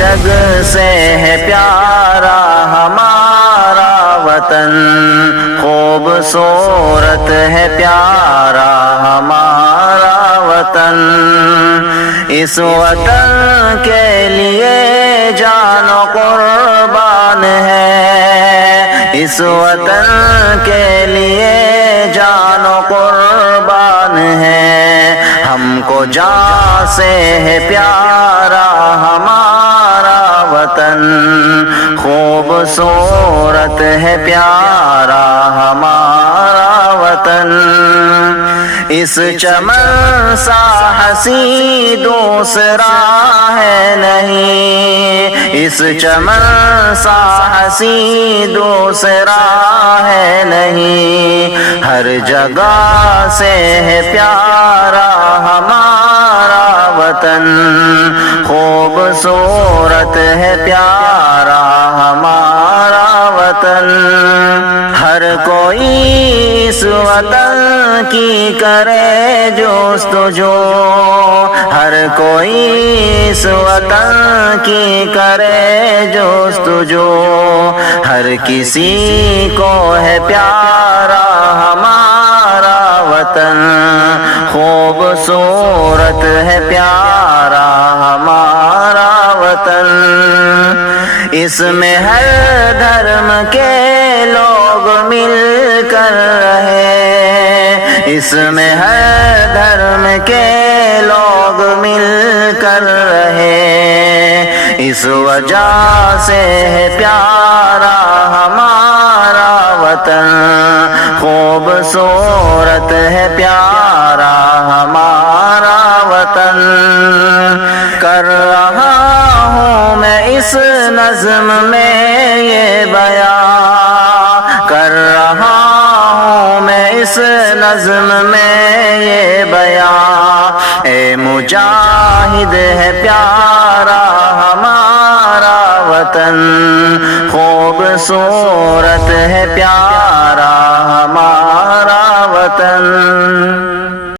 جگ سے ہے پیارا ہمارا وطن، خوبصورت ہے پیارا ہمارا وطن، اس وطن کے لیے جان قربان ہے، اس وطن کے لیے جان قربان ہے، ہم کو جان سے ہے پیارا ہمارا وطن، خوبصورت ہے پیارا ہمارا وطن، اس چمن سا حسین دوسرا ہے نہیں، اس چمن سا حسین دوسرا ہے نہیں، ہر جگہ سے ہے پیارا ہمارا وطن، خوبصورت ہے پیارا ہمارا وطن، ہر کوئی اس وطن کی کرے جستجو، ہر کوئی اس وطن کی کرے جستجو، ہر کسی کو ہے پیارا ہمارا وطن، خوبصورت ہے پیارا ہمارا وطن، اس میں ہر دھرم کے لوگ مل کر رہے، اس میں ہر دھرم کے لوگ مل کر رہے، اس وجہ سے ہے پیارا ہمارا وطن، خوبصورت ہے پیارا ہمارا وطن، کر رہا ہوں میں اس نظم میں یہ بیان، کر رہا ہوں میں اس نظم میں یہ بیان، اے مجاہد ہے پیارا ہمارا وطن، خوبصورت ہے پیارا ہمارا وطن۔